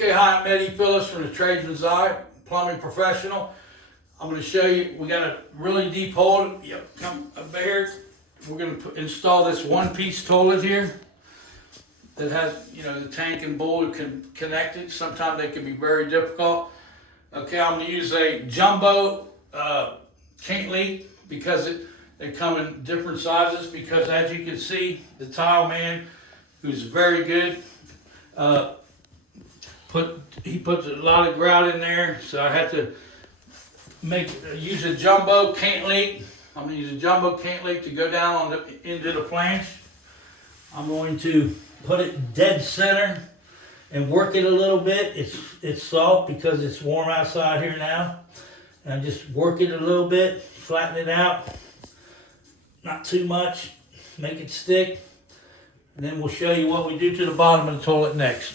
Okay, hi, I'm Eddie Phillips from the Tradesman's Eye, plumbing professional. I'm going to show you, we got a really deep hole. Yep, come up here. We're going to install this one-piece toilet here that has, the tank and bowl connected. Sometimes they can be very difficult. Okay, I'm going to use a jumbo can't leak because they come in different sizes, because as you can see, the tile man, who's very good, he puts a lot of grout in there, so I had to use a jumbo can't leak. I'm going to use a jumbo can't leak to go down into the planch. I'm going to put it dead center and work it a little bit. It's soft because it's warm outside here now. And I just work it a little bit, flatten it out, not too much, make it stick. And then we'll show you what we do to the bottom of the toilet next.